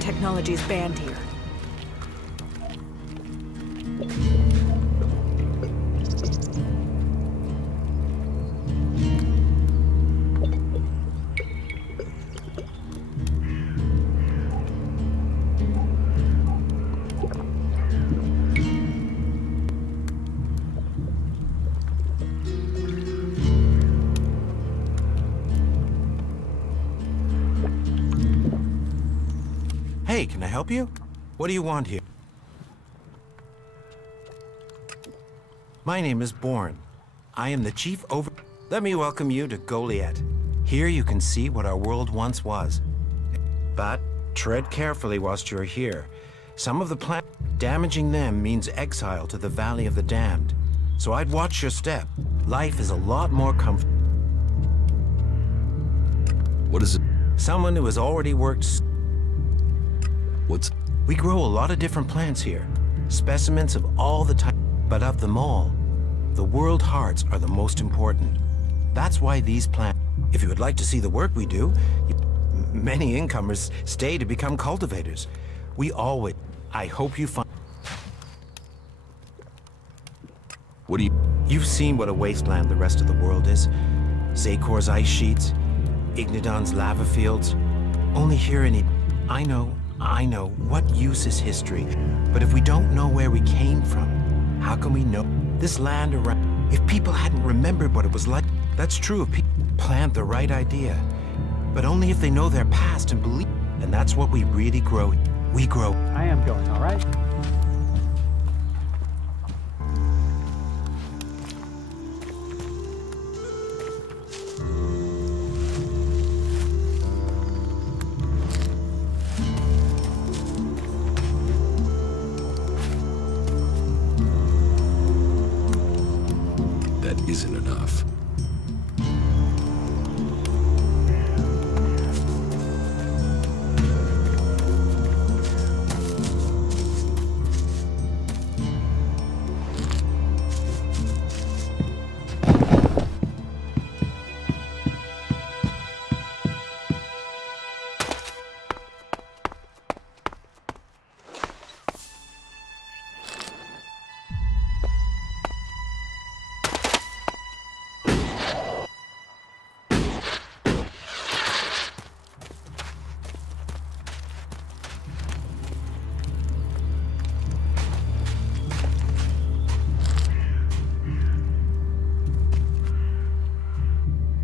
That technology is banned here. Hey, can I help you? What do you want here? My name is Bourne. I am the chief over... Let me welcome you to Goliath. Here you can see what our world once was. But tread carefully whilst you're here. Some of the planets, damaging them means exile to the Valley of the Damned. So I'd watch your step. Life is a lot more comfortable. What is it? Someone who has already worked... What's... We grow a lot of different plants here. Specimens of all the types. But of them all, the world hearts are the most important. That's why these plants... If you would like to see the work we do, many incomers stay to become cultivators. We always... I hope you find... What do you... You've seen what a wasteland the rest of the world is. Zakor's ice sheets, Ignidon's lava fields. Only here in... I know. What use is history? But if we don't know where we came from, how can we know this land around? If people hadn't remembered what it was like, that's true if people plant the right idea. But only if they know their past and believe. And that's what we really grow. We grow. I am going, all right? That isn't enough.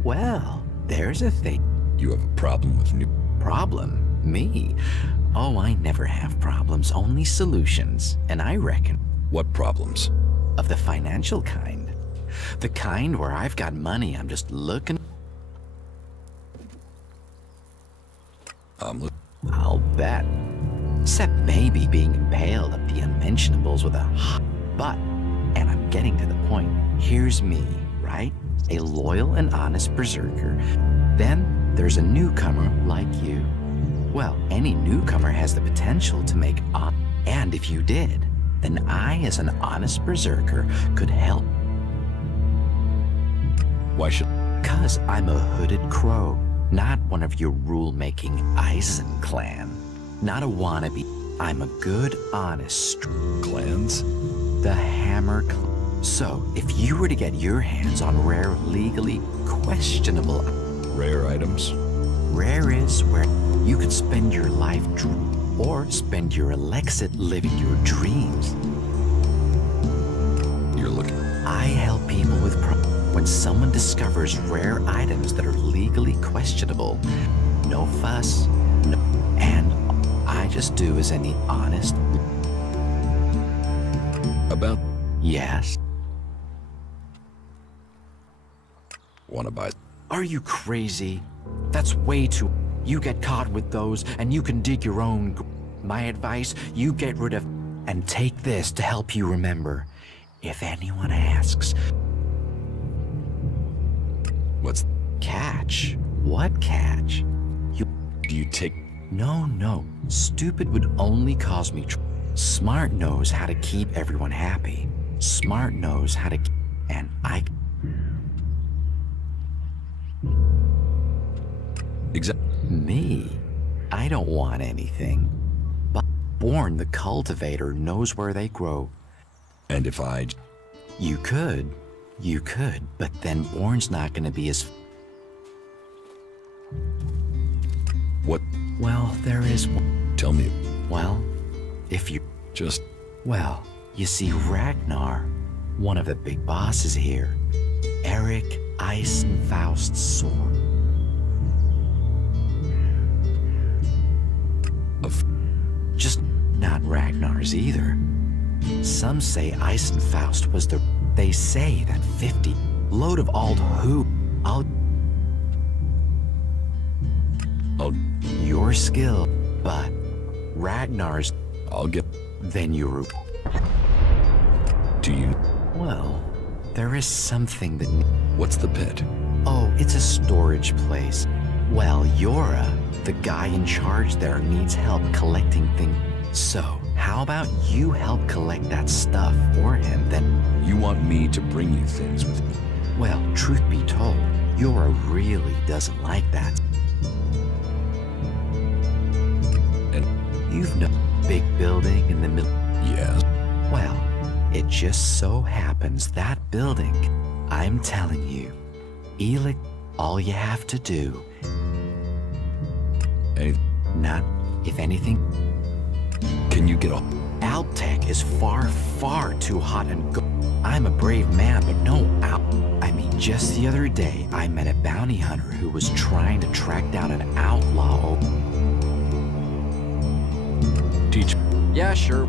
Well, there's a thing. You have a problem with new... Problem? Me? Oh, I never have problems, only solutions. And I reckon... What problems? Of the financial kind. The kind where I've got money, I'm just looking... I'll bet. Except maybe being impaled up the unmentionables with a hot butt. And I'm getting to the point. Here's me, right? A loyal and honest berserker. Then there's a newcomer like you. Well, any newcomer has the potential to make and if you did, then I, as an honest berserker, could help. Why should... 'Cause I'm a hooded crow, not one of your rule-making Eisen clan. Not a wannabe. I'm a good, honest... Clans? The Hammer Clan. So, if you were to get your hands on rare, legally questionable... Rare items? Rare is where you could spend your life or spend your Elexit living your dreams. You're looking... I help people with when someone discovers rare items that are legally questionable. No fuss, no... And I just do as any honest... About... Yes? Wanna buy... Are you crazy? That's way too... You get caught with those, and you can dig your own... My advice, you get rid of... And take this to help you remember. If anyone asks... What's... Catch? What catch? Do you take... No. Stupid would only cause me Smart knows how to keep everyone happy. Smart knows how to... And I... Exactly. Me? I don't want anything. Born the cultivator knows where they grow. And if I... You could, but then Born's not gonna be as... What? Well, there is one. Tell me. Well, if you... Just... Well, you see Ragnar, one of the big bosses here, Eric Eisenfaust's sword. Just not Ragnar's either. Some say Eisenfaust was the... They say that 50 load of old hoop. I'll... Your skill, but Ragnar's... I'll get... Then you... Do you... Well, there is something that... What's the pit? Oh, it's a storage place. Well, Yora, the guy in charge there, needs help collecting things. So, how about you help collect that stuff for him, then... You want me to bring you things with me? Well, truth be told, Yora really doesn't like that. And... You've no big building in the middle... Yes. Well, it just so happens that building, I'm telling you, Elex, all you have to do... Not, if anything... Can you get off? Altec is far, far too hot and go... I'm a brave man, but no I mean, just the other day, I met a bounty hunter who was trying to track down an outlaw. Teach. Yeah, sure.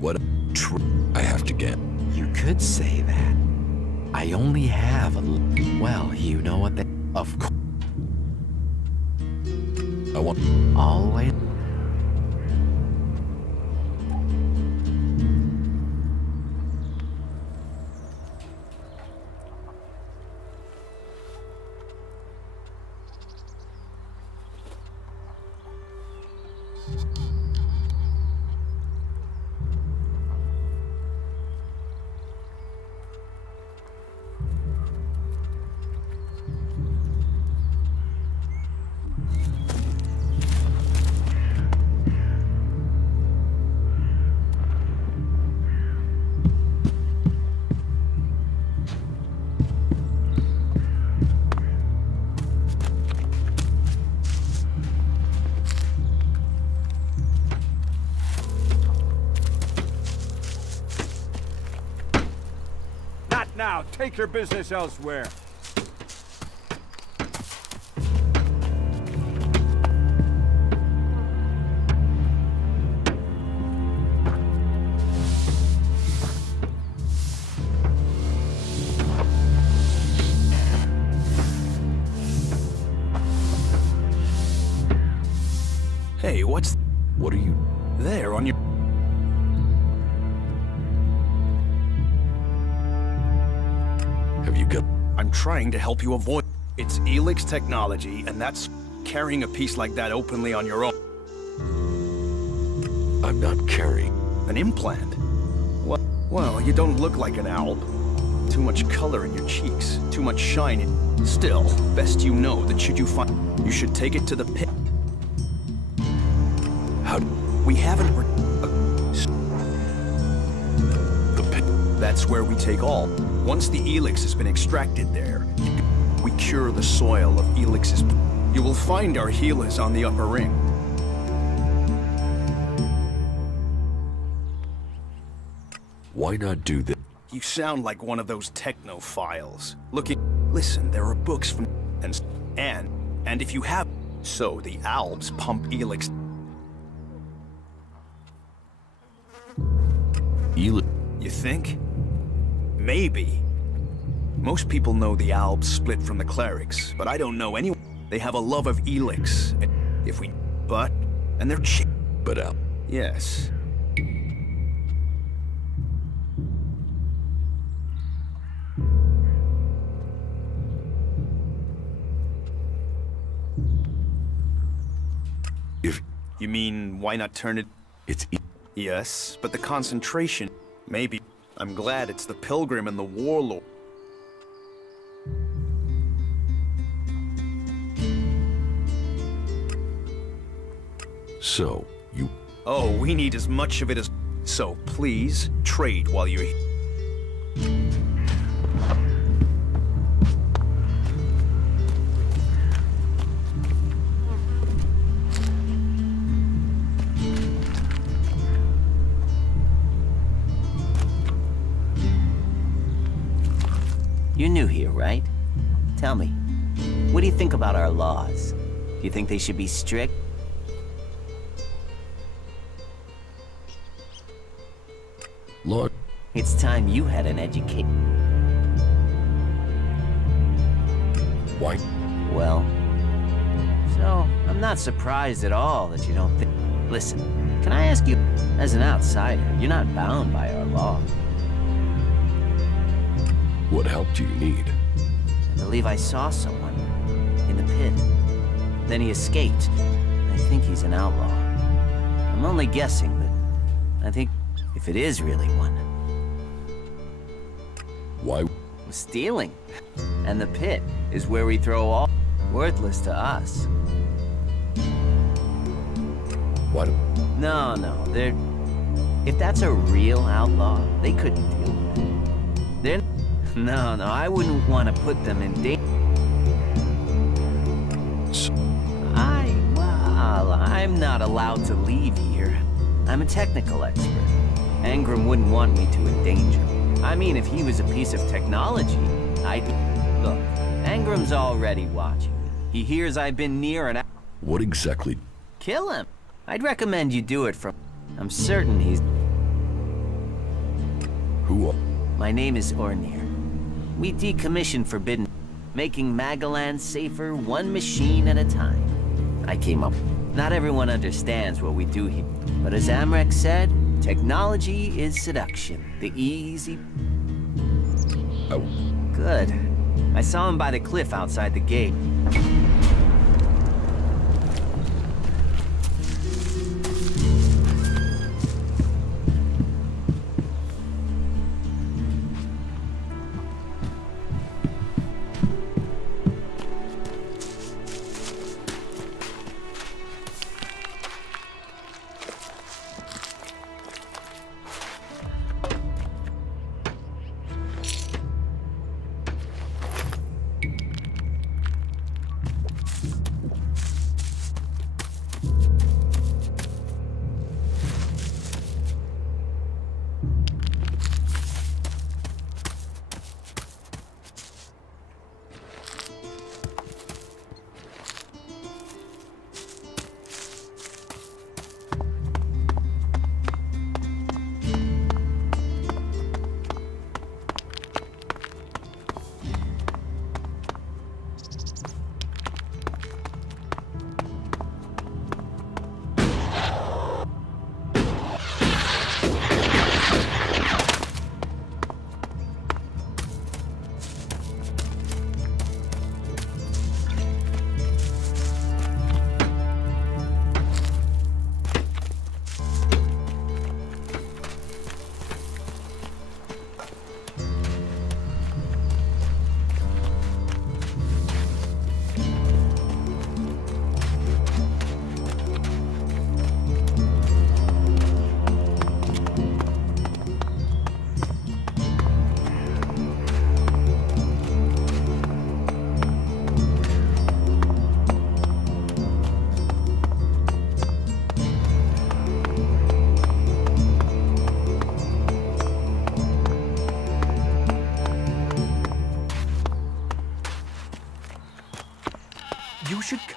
What? I have to get. You could say that. I only have a... Well, you know what they... Of course. I want... Always... Now, take your business elsewhere. Hey, what's... What are you... there on your... Have you got... I'm trying to help you avoid... It's Elex technology, and that's carrying a piece like that openly on your own. I'm not carrying... An implant? Well, you don't look like an owl. Too much color in your cheeks, too much shine in... Still, best you know that should you find... You should take it to the pit. How... We haven't... The pit... That's where we take all. Once the Elex has been extracted there, we cure the soil of Elix's... You will find our healers on the upper ring. Why not do this? You sound like one of those technophiles. Listen, there are books from... And if you have... So the Alps pump Elex... Elex... You think? Maybe. Most people know the Alps split from the clerics, but I don't know anyone. They have a love of Elex. If we... But... And they're But out. Yes. If You mean, why not turn it... it's Yes, but the concentration... Maybe. I'm glad it's the Pilgrim and the Warlord. so, you... Oh, we need as much of it as... So, please, trade while you're here. You're new here, right? Tell me, what do you think about our laws? Do you think they should be strict? Lord, It's time you had an education. why? Well, so I'm not surprised at all that you don't think... Listen, can I ask you, as an outsider, you're not bound by our law. What help do you need? I believe I saw someone in the pit. Then he escaped. I think he's an outlaw. I'm only guessing, but I think if it is really one, Why? stealing. And the pit is where we throw all worthless to us. Why do... No, they're... If that's a real outlaw, they couldn't deal with it. They're... No, I wouldn't want to put them in danger. Well, I'm not allowed to leave here. I'm a technical expert. Angram wouldn't want me to endanger him. I mean, if he was a piece of technology, I'd... Look, Angram's already watching me. He hears I've been near an... What exactly? Kill him. I'd recommend you do it from... I'm certain he's... Who are... My name is Ornir. We decommission forbidden, making Magalan safer one machine at a time. I came up. Not everyone understands what we do here. But as Amrek said, technology is seduction. The easy... Oh, Good. I saw him by the cliff outside the gate.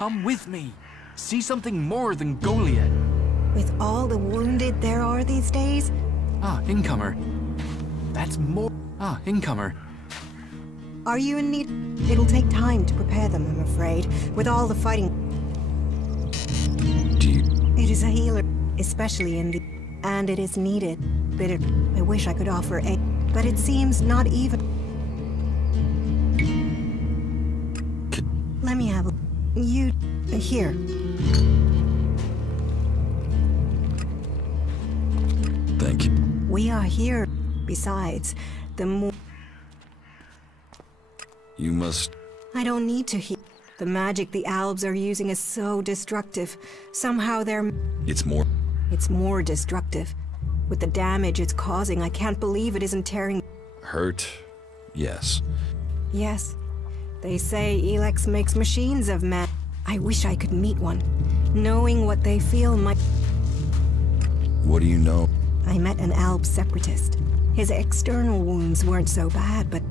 Come with me. See something more than Goliath. With all the wounded there are these days? Ah, incomer. That's more. Ah, incomer. Are you in need? It'll take time to prepare them, I'm afraid. With all the fighting... Do you... It is a healer, especially in the... And it is needed. Bitter. I wish I could offer a... But it seems not even... Let me have... You... Here. Thank you. We are here. Besides, the more... You must... I don't need to heal. The magic the Albs are using is so destructive. Somehow they're... It's more... It's more destructive. With the damage it's causing, I can't believe it isn't tearing... Hurt? Yes. Yes. They say Elex makes machines of men. I wish I could meet one. Knowing what they feel might... What do you know? I met an Alb separatist. His external wounds weren't so bad, but...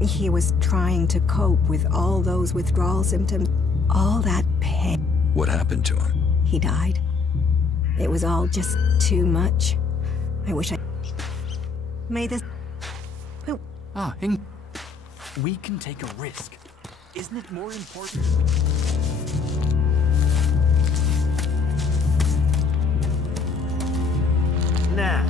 He was trying to cope with all those withdrawal symptoms. All that pain. What happened to him? He died. It was all just too much. I wish I... May this... Oh, Ah, we can take a risk. Isn't it more important? Nah.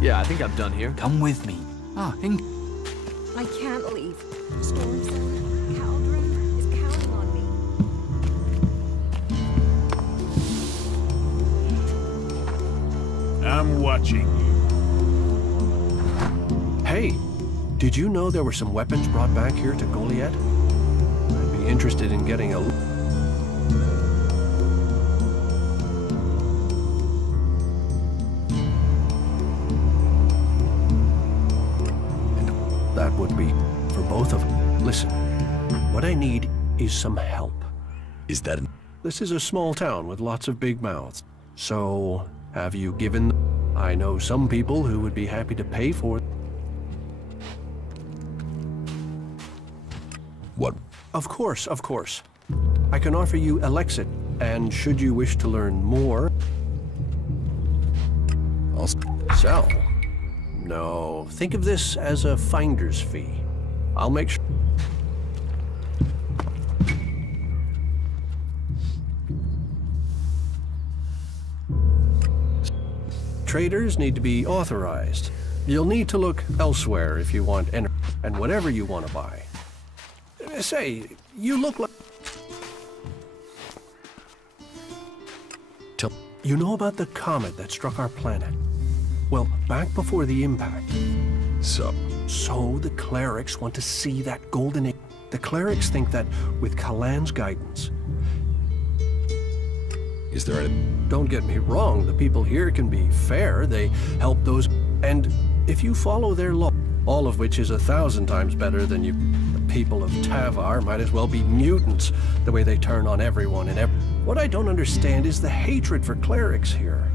Yeah, I think I'm done here. Come with me. Ah, I can't leave. Storm Center, Caldron is counting on me. I'm watching you. Hey, did you know there were some weapons brought back here to Goliath? I'd be interested in getting a look. That would be for both of them. Listen, what I need is some help. Is that... This is a small town with lots of big mouths. So, have you given... I know some people who would be happy to pay for it. What? Of course, of course. I can offer you Elex, and should you wish to learn more... I'll... Sell? No, think of this as a finder's fee. I'll make sure... Traders need to be authorized. You'll need to look elsewhere if you want and whatever you want to buy. Say, you look like... You know about the comet that struck our planet? Well, back before the impact. So So the clerics want to see that golden egg. The clerics think that with Kalan's guidance... Is there any... Don't get me wrong, the people here can be fair. They help those... And if you follow their law, all of which is 1,000 times better than you... The people of Tavar might as well be mutants, the way they turn on everyone and What I don't understand is the hatred for clerics here.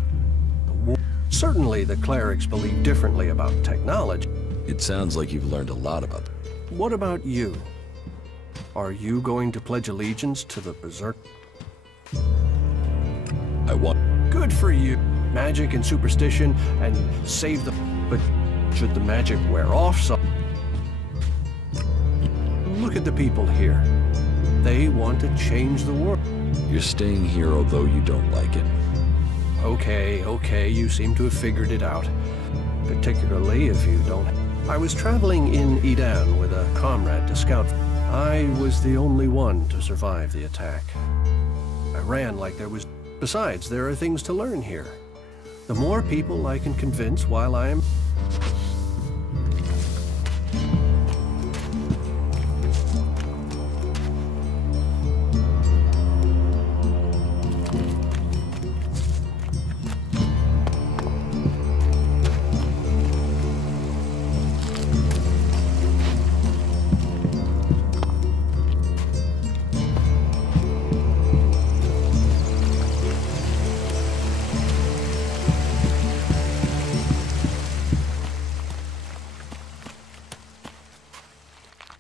Certainly the clerics believe differently about technology. It sounds like you've learned a lot about... What about you? Are you going to pledge allegiance to the Berserk? I want... Good for you. Magic and superstition and save the... But should the magic wear off some... Look at the people here. They want to change the world. You're staying here although you don't like it. Okay, you seem to have figured it out. particularly if you don't. I was traveling in Eden with a comrade to scout. I was the only one to survive the attack. I ran like there was... Besides, there are things to learn here. The more people I can convince while I am...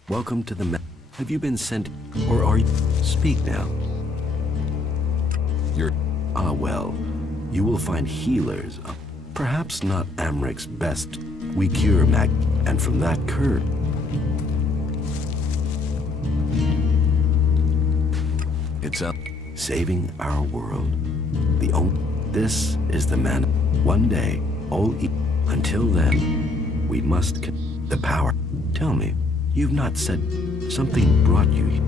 Welcome to the Have you been sent, or are you... Speak now. You're... Ah, well. You will find healers. Perhaps not Amric's best. We cure Mag... And from that curve... It's up. Saving our world. The only... This is the man. One day, all... Until then, we must... The power. Tell me. You've not said something brought you here.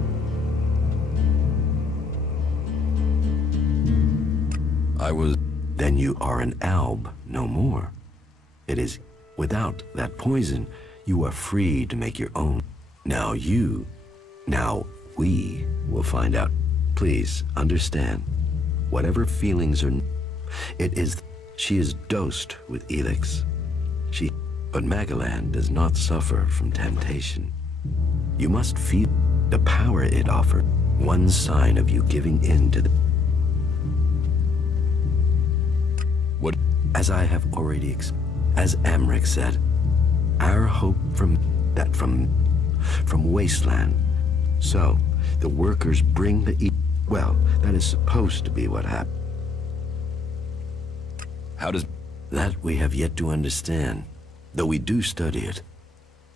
I was... Then you are an alb, no more. It is without that poison, you are free to make your own. Now we will find out. Please understand, whatever feelings are... It is... She is dosed with Elex. But Magalan does not suffer from temptation. You must feel the power it offers. One sign of you giving in to the... What? As I have already as Amric said, our hope from Wasteland. So, the workers bring the well, that is supposed to be what happened. How does... That we have yet to understand. Though we do study it,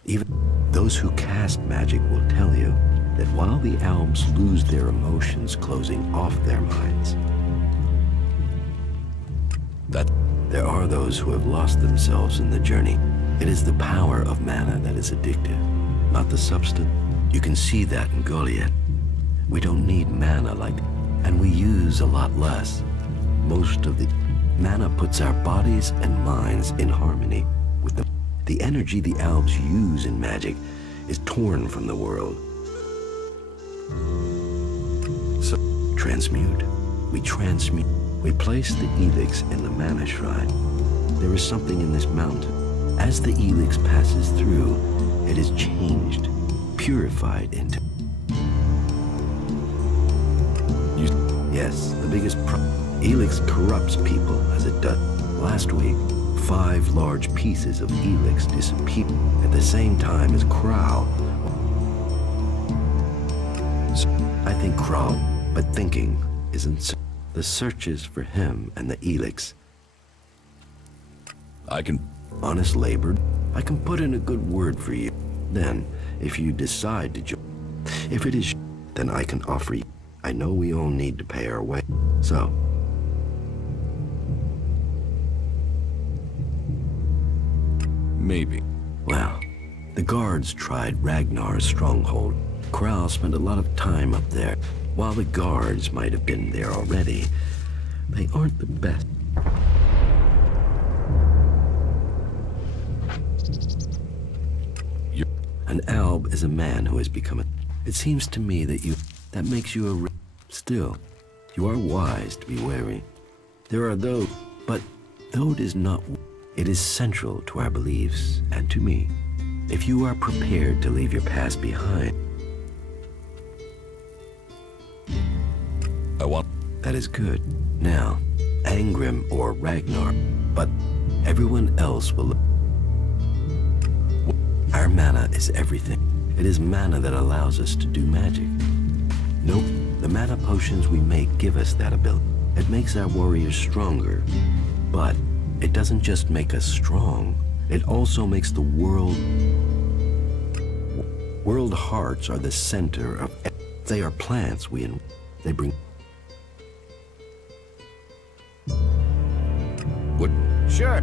even those who cast magic will tell you that while the Albs lose their emotions closing off their minds, that there are those who have lost themselves in the journey. It is the power of mana that is addictive, not the substance. You can see that in Goliath. We don't need mana and we use a lot less. Most of the mana puts our bodies and minds in harmony. With the energy the Albs use in magic is torn from the world. So, transmute. We transmute. We place the Elex in the mana shrine. There is something in this mountain. As the Elex passes through, it is changed, purified into... Yes, the biggest Elex corrupts people as it does. Last week, 5 large pieces of Elex disappeared at the same time as Crow. I think Crow, but thinking isn't so. The searches for him and the Elex. I can... Honest labor, I can put in a good word for you. Then, if you decide to join, if it is, then I can offer you. I know we all need to pay our way, so... Maybe. Well, the guards tried Ragnar's stronghold. Kral spent a lot of time up there. While the guards might have been there already, they aren't the best. An Alb is a man who has become a... It seems to me that makes you a... Still, you are wise to be wary. There are those, but though it is not... It is central to our beliefs and to me. If you are prepared to leave your past behind, I want... that is good. Now, Angrim or Ragnar, but everyone else will... Our mana is everything. It is mana that allows us to do magic. Nope, the mana potions we make give us that ability. It makes our warriors stronger, but it doesn't just make us strong, it also makes the world... World hearts are the center of... They are plants they bring... What? Sure.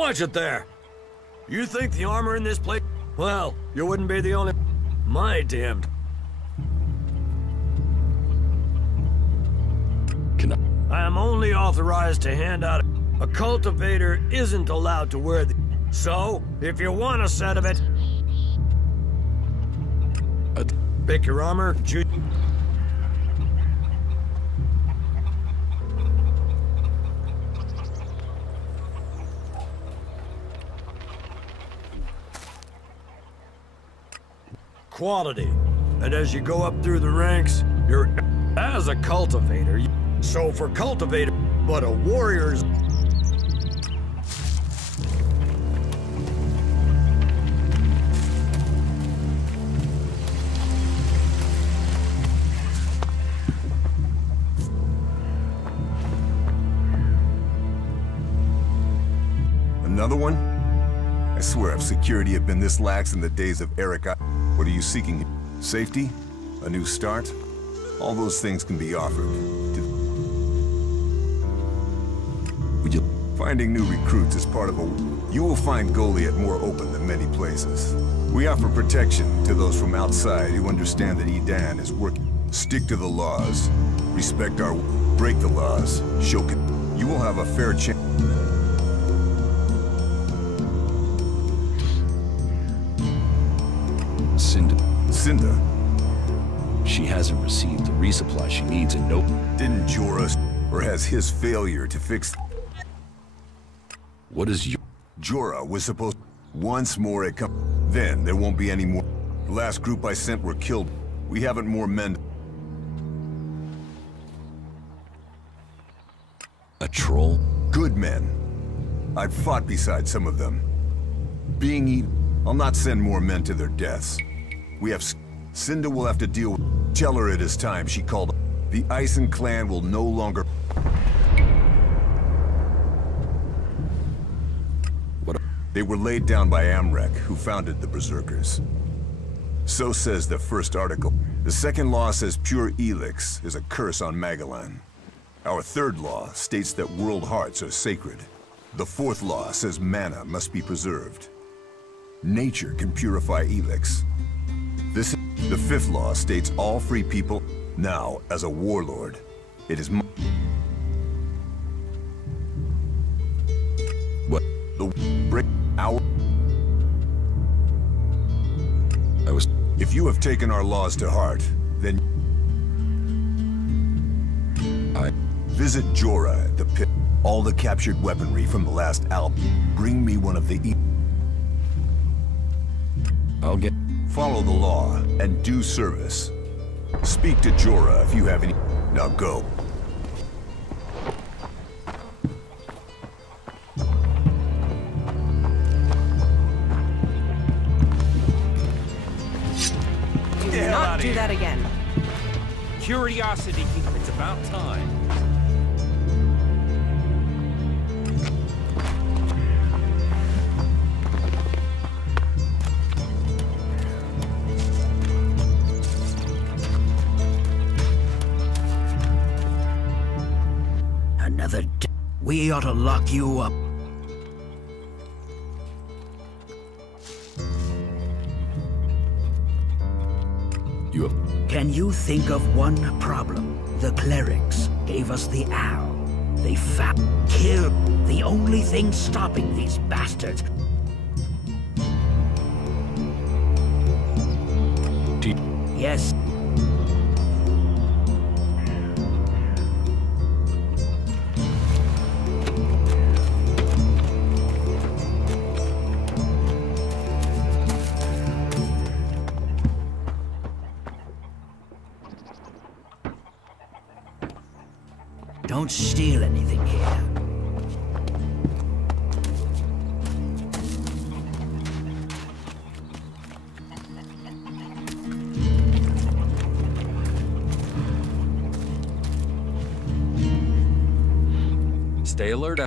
watch it there. You think the armor in this place? Well, you wouldn't be the only... My damned... I am only authorized to hand out... A cultivator isn't allowed to wear the... So, if you want a set of it... Pick your armor, quality. And as you go up through the ranks, you're... As a cultivator, so for cultivator, but a warrior's... Another one? I swear if security had been this lax in the days of Eric, what are you seeking? Safety? A new start? All those things can be offered. Would you... Finding new recruits is part of a... You will find Goliath more open than many places. We offer protection to those from outside who understand that Edan is working. Stick to the laws. Respect our... Break the laws. Show... You will have a fair chance. Cinda? She hasn't received the resupply she needs and nope. Didn't Jorah, or has his failure to fix... What is your... Jorah was supposed... Once more it come... Then there won't be any more... The last group I sent were killed. We haven't more men... A troll? Good men. I've fought beside some of them. Being eaten... I'll not send more men to their deaths. We have... Cinda will have to deal with... Tell her it is time, she called... The Ison clan will no longer... What? They were laid down by Amrek, who founded the Berserkers. So says the first article. The second law says pure Elex is a curse on Magellan. Our third law states that world hearts are sacred. The fourth law says mana must be preserved. Nature can purify Elex. The fifth law states all free people. Now, as a warlord, it is What? The break our... I was... If you have taken our laws to heart, then... Visit Jorah at the pit. All the captured weaponry from the last album. Bring me one of the... I'll get... Follow the law and do service. Speak to Jorah if you have any... Now go. Do not do that again. Curiosity, it's about time. Another d... We ought to lock you up. You have... Can you think of one problem? The clerics gave us the owl. They killed the only thing stopping these bastards. Yes. Don't steal anything here. Stay alert.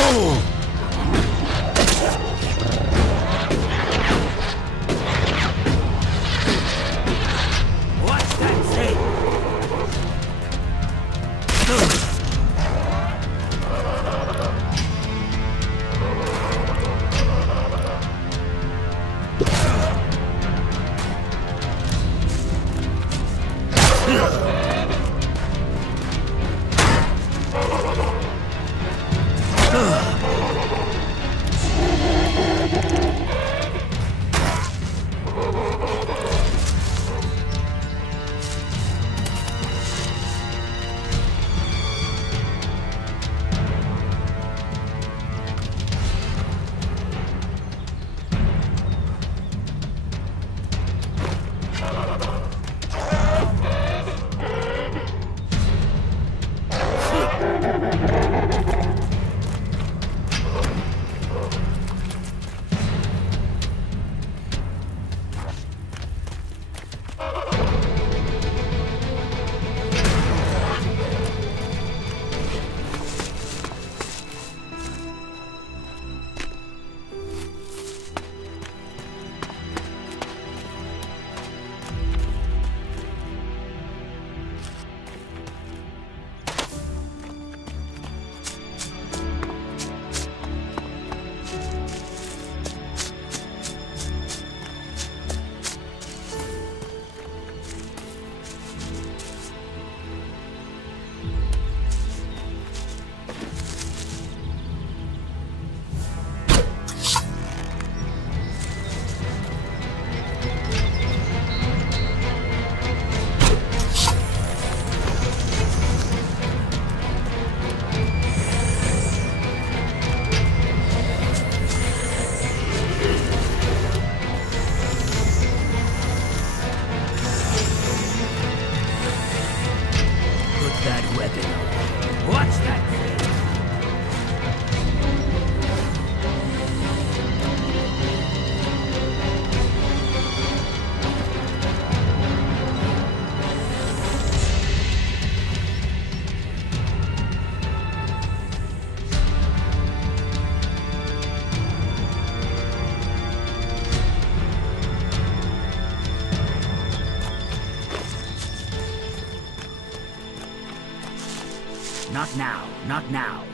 What's that say? Not now, not now.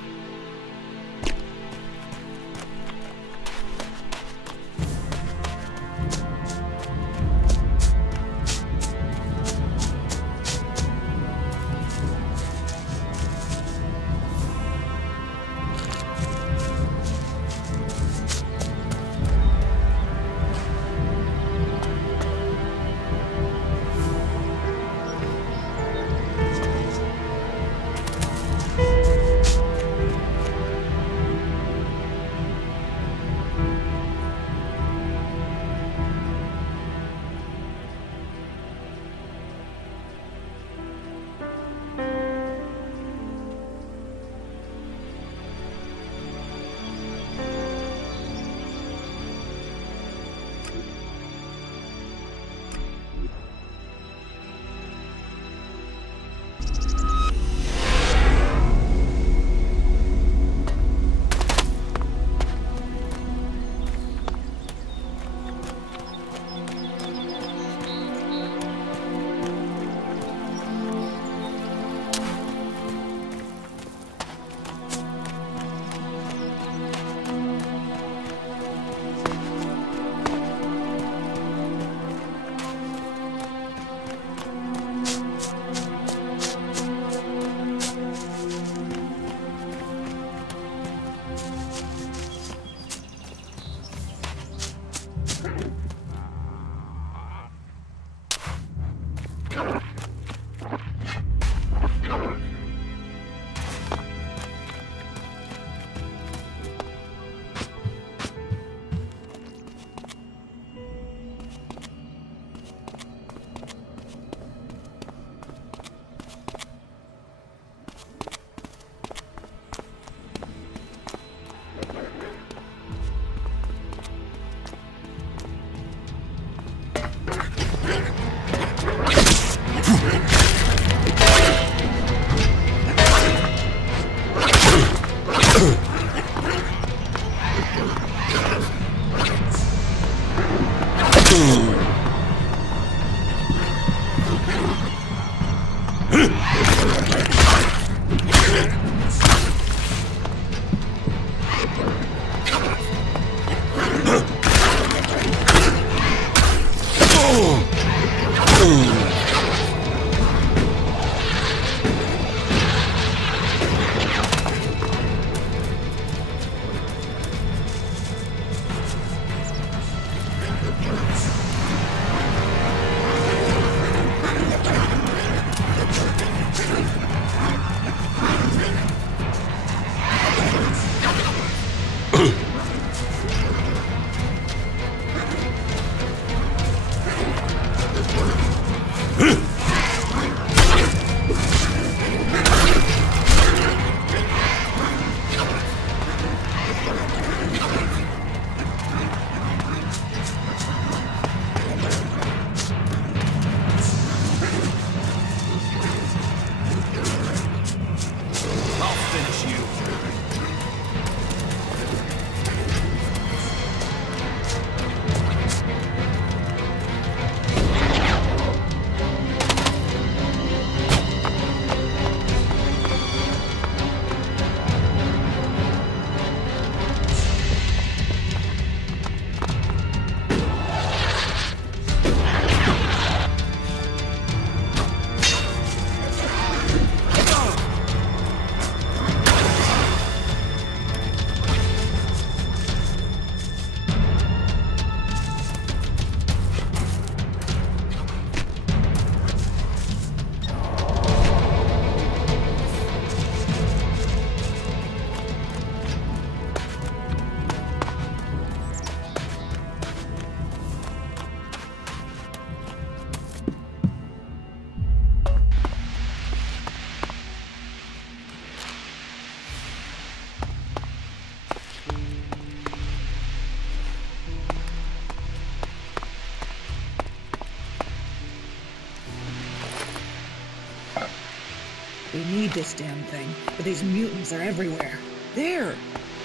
We need this damn thing, but these mutants are everywhere. There!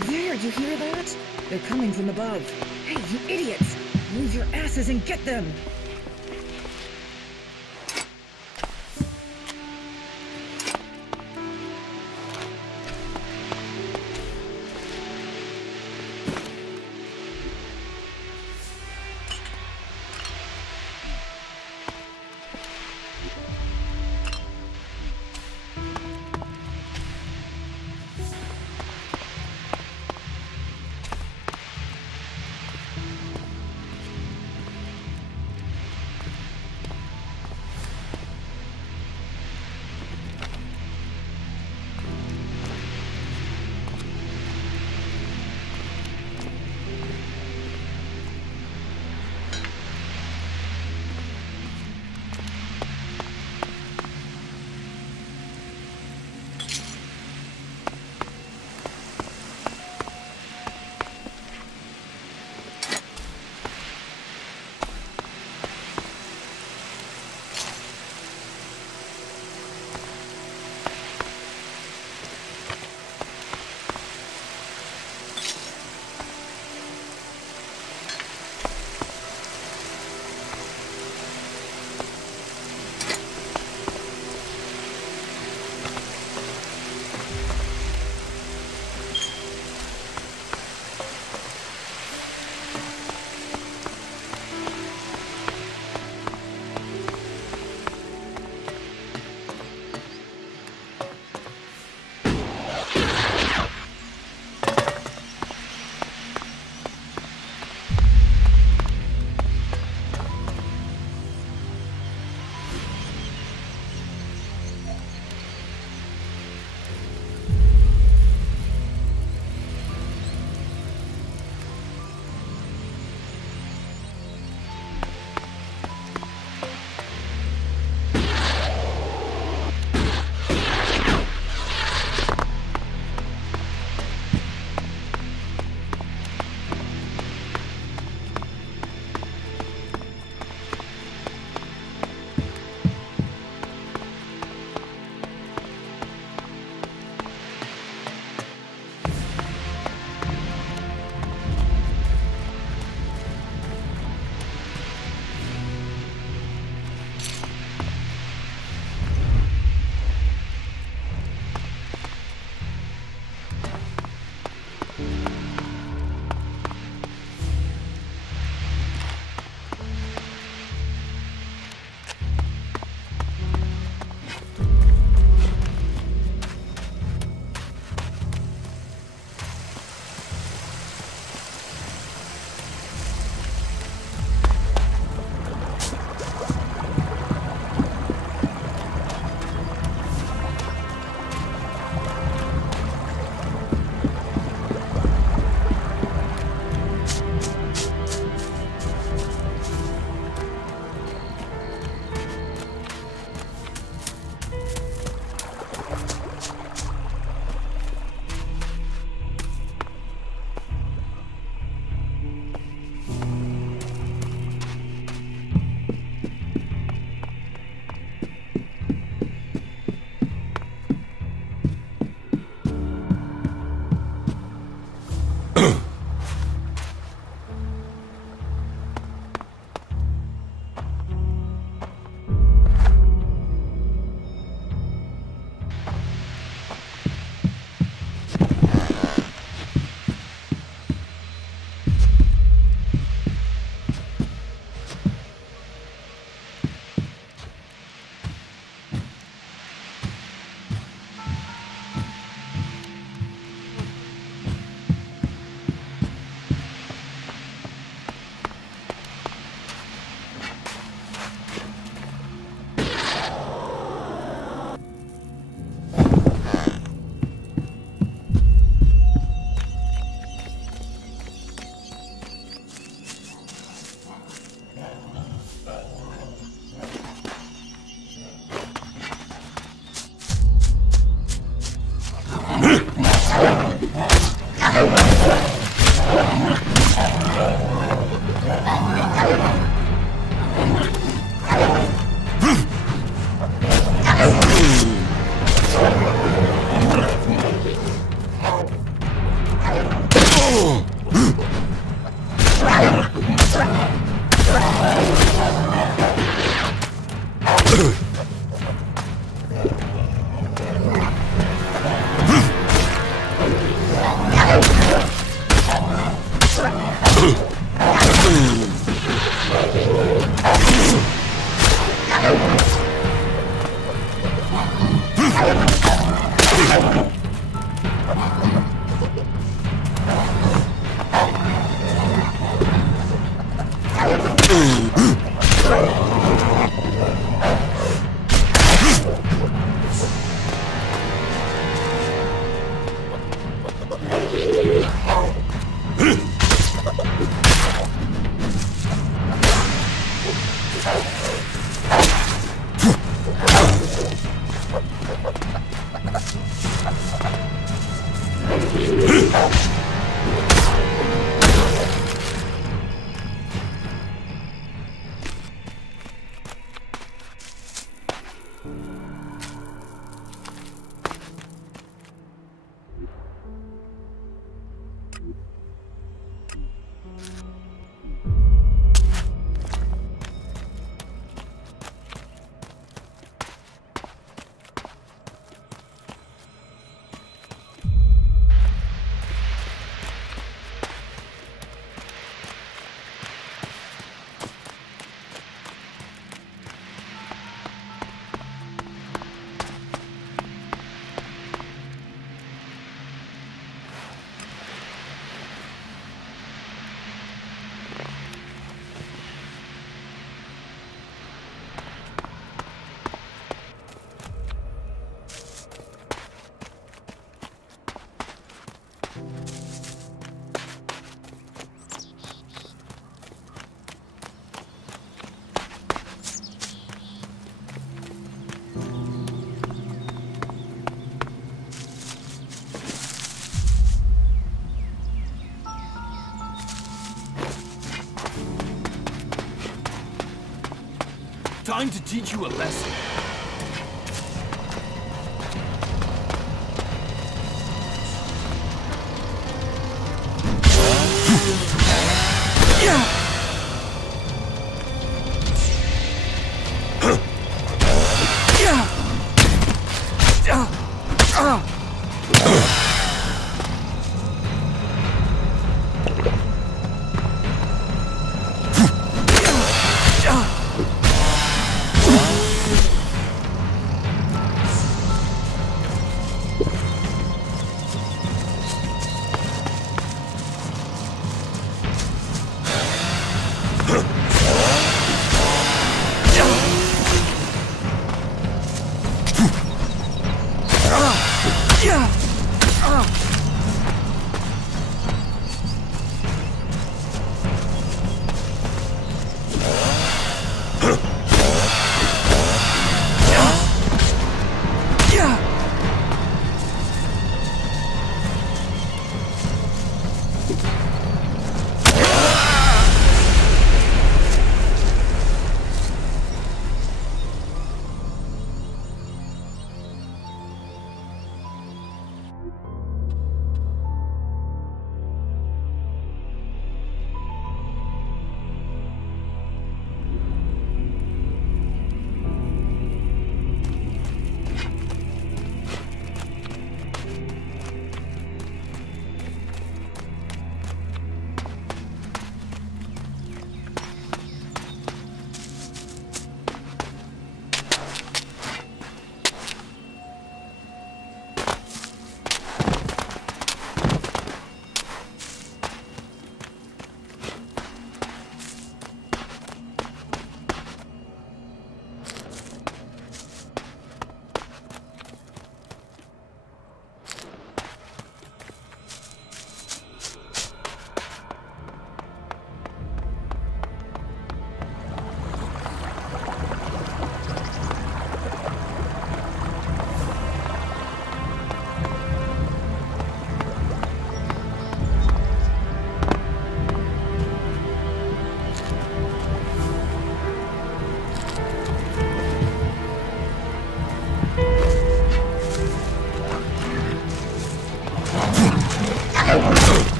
There, you hear that? They're coming from above. Hey, you idiots! Move your asses and get them! Time to teach you a lesson.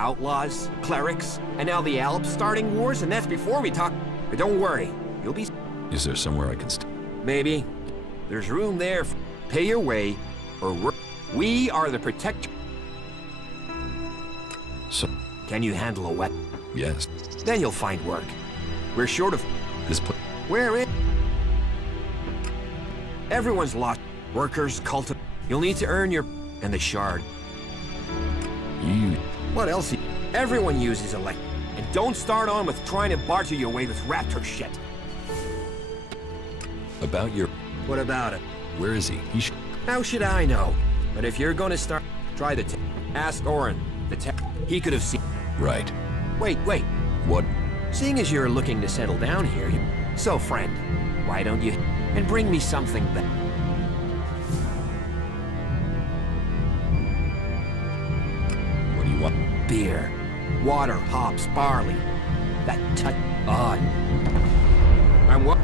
Outlaws, clerics, and now the Alps starting wars, and that's before we talk. But don't worry, you'll be... Is there somewhere I can stay? Maybe. There's room there. Pay your way, or we are the protector. So... Can you handle a weapon? Yes. Then you'll find work. We're short of... This place... Where is... Everyone's lost. Workers, You'll need to earn your... And the shard. You... What else? Everyone uses Elex. And don't start on with trying to barter your way with raptor shit. About your... What about it? Where is he? How should I know? But if you're gonna start... Try the ask Orin. He could have seen... Right. Wait. What? Seeing as you're looking to settle down here, So, friend, why don't you... And bring me something that... What do you want? Beer. Water, hops, barley. That touch odd. I'm what?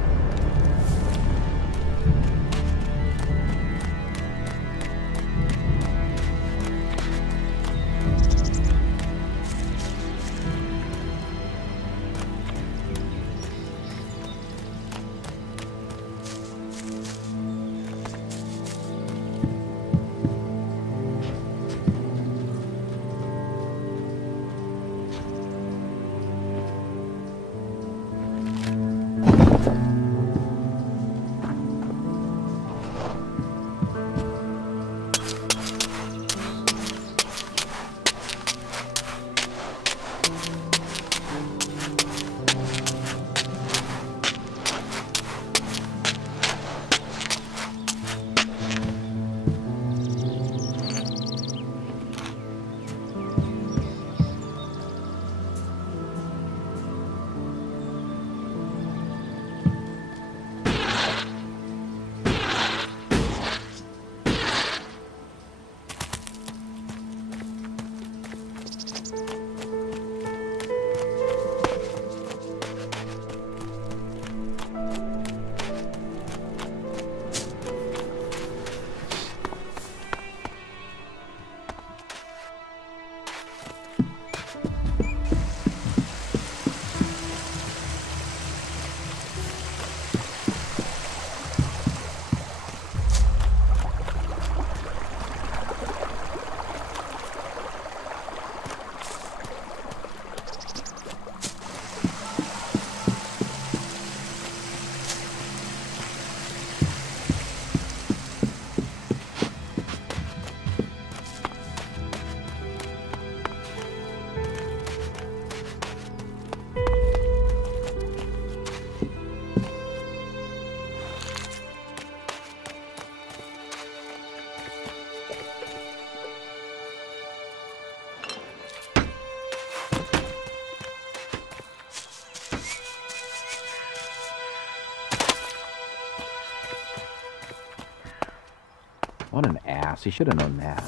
What an ass. He should have known that.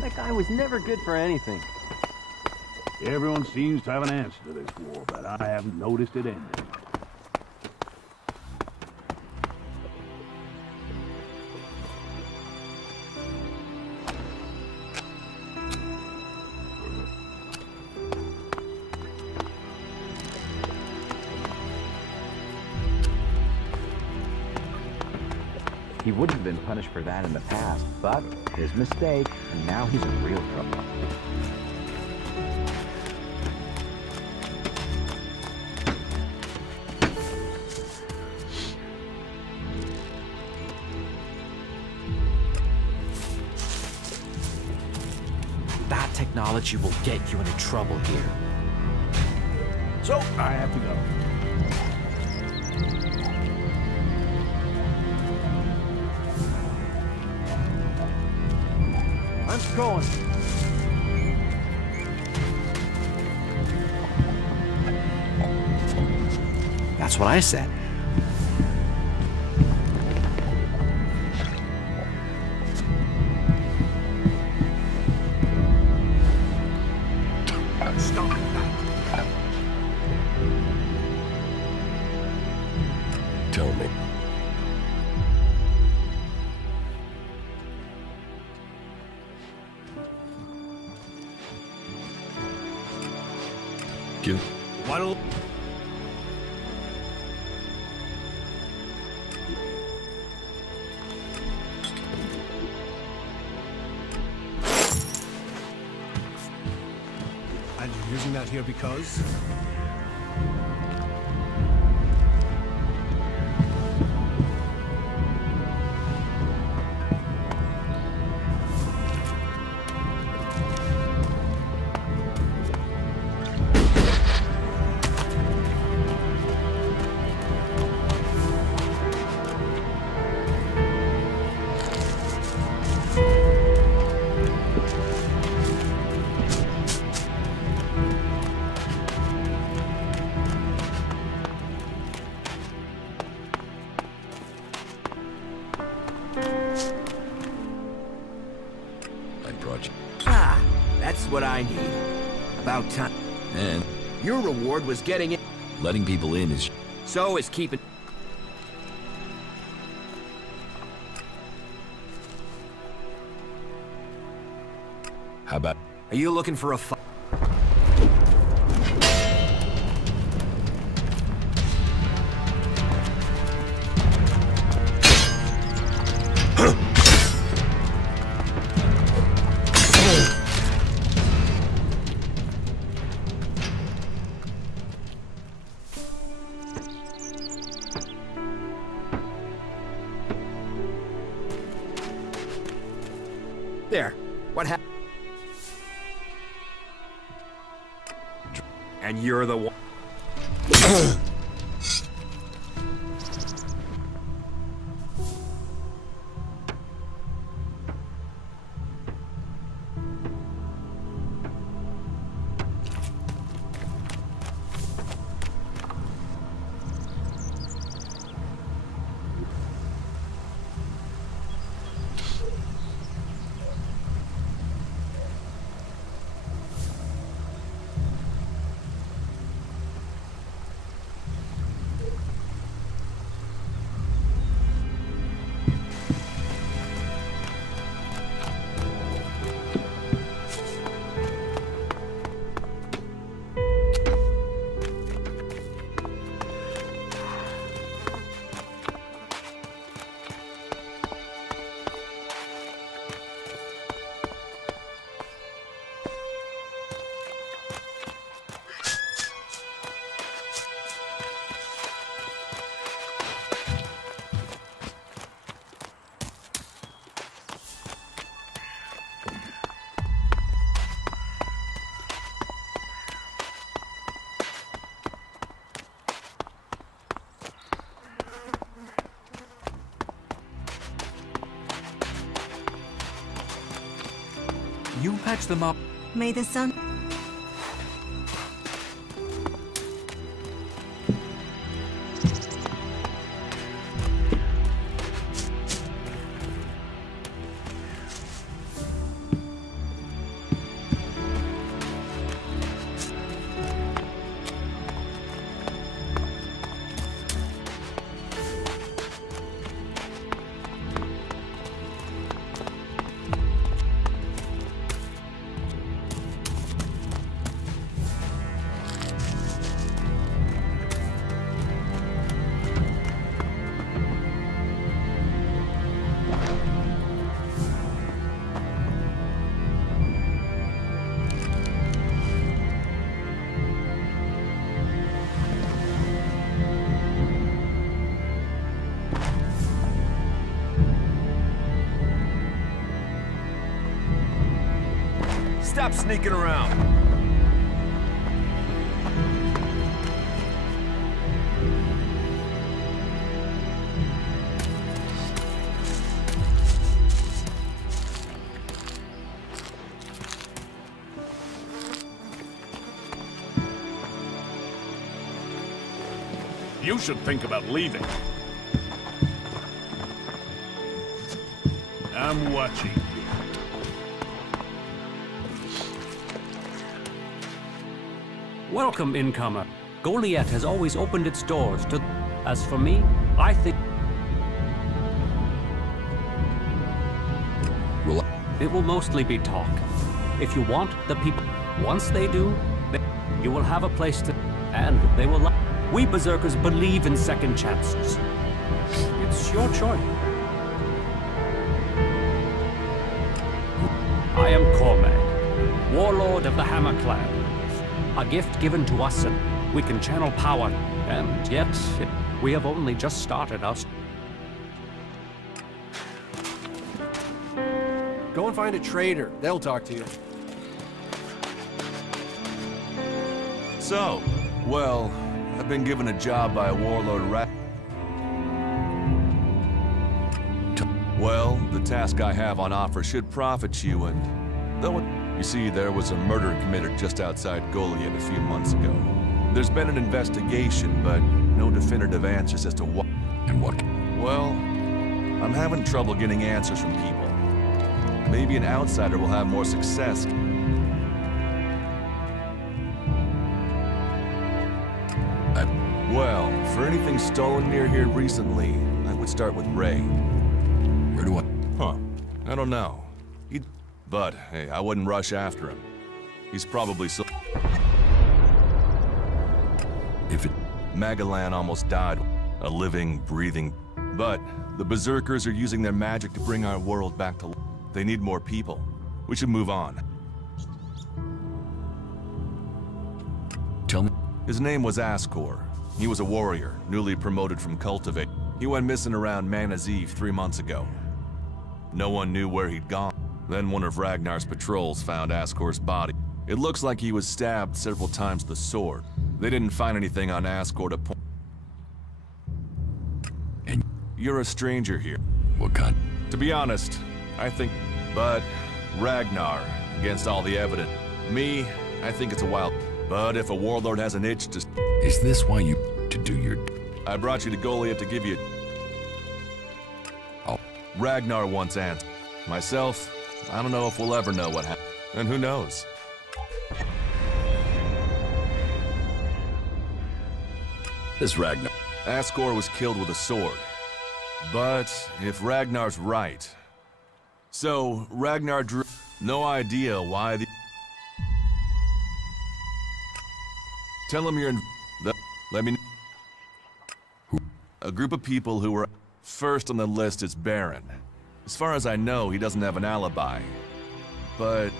That guy was never good for anything. Everyone seems to have an answer to this war, but I haven't noticed it ending. He wouldn't have been punished for that in the past, but his mistake, and now he's in real trouble. That technology will get you into trouble here. So, I have to go. I'm going. That's what I said. Stop. Tell me. Why don't... And you're using that here because? Just what I need. About time. And Your reward was getting it. letting people in is... So is keeping... How about... Are you looking for a fight? There. What happened? And you're the one. You patch them up. May the sun... Stop sneaking around. You should think about leaving. I'm watching. Welcome, incomer. Goliath has always opened its doors to... As for me, I think... It will mostly be talk. If you want the people... Once they do, you will have a place to... And they will... We Berserkers believe in second chances. It's your choice. I am Cormag, warlord of the Hammer Clan. A gift given to us, and we can channel power, and yet we have only just started us. Go and find a trader. They'll talk to you. So, well, I've been given a job by a warlord rat. Well, the task I have on offer should profit you, and though you see, there was a murder committed just outside Goliath a few months ago. There's been an investigation, but no definitive answers as to what. And what? Well, I'm having trouble getting answers from people. Maybe an outsider will have more success. For anything stolen near here recently, I would start with Ray. Where do I... Huh. I don't know. But, hey, I wouldn't rush after him. He's probably so... If it... Magalan almost died. A living, breathing... But, the Berserkers are using their magic to bring our world back to life. They need more people. We should move on. Tell me... His name was Ascor. He was a warrior, newly promoted from Cultivate. He went missing around Mana's Eve 3 months ago. No one knew where he'd gone. Then one of Ragnar's patrols found Ascor's body. It looks like he was stabbed several times with a sword. They didn't find anything on Ascor to point. And you're a stranger here. What kind? To be honest, I think... But Ragnar, against all the evidence. Me, I think it's a wild... But if a warlord has an itch to... Is this why you... to do your... I brought you to Goliath to give you... Oh. Ragnar once answered. Myself, I don't know if we'll ever know what happened. And who knows? This Ragnar... Ascor was killed with a sword. But if Ragnar's right... So, Ragnar drew... No idea why the... Tell him you're in... Let me... A group of people who were... First on the list is Baron. As far as I know, he doesn't have an alibi. But...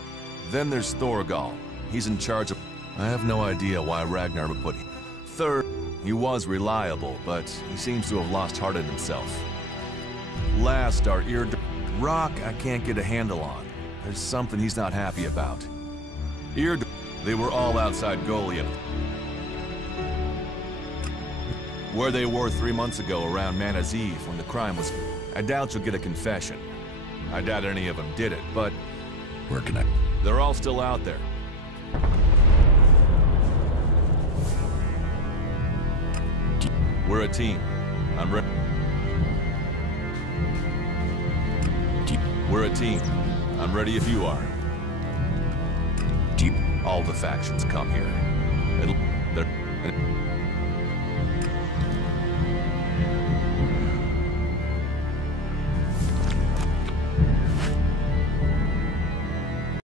Then there's Thorgal. He's in charge of... I have no idea why Ragnar would put him. Third, he was reliable, but he seems to have lost heart in himself. Last are Rock I can't get a handle on. There's something he's not happy about. They were all outside Goliath. Where they were 3 months ago around Mana's Eve when the crime was... I doubt you'll get a confession. I doubt any of them did it, but... Where can I... They're all still out there. We're a team. I'm ready. We're a team. I'm ready if you are. All the factions come here.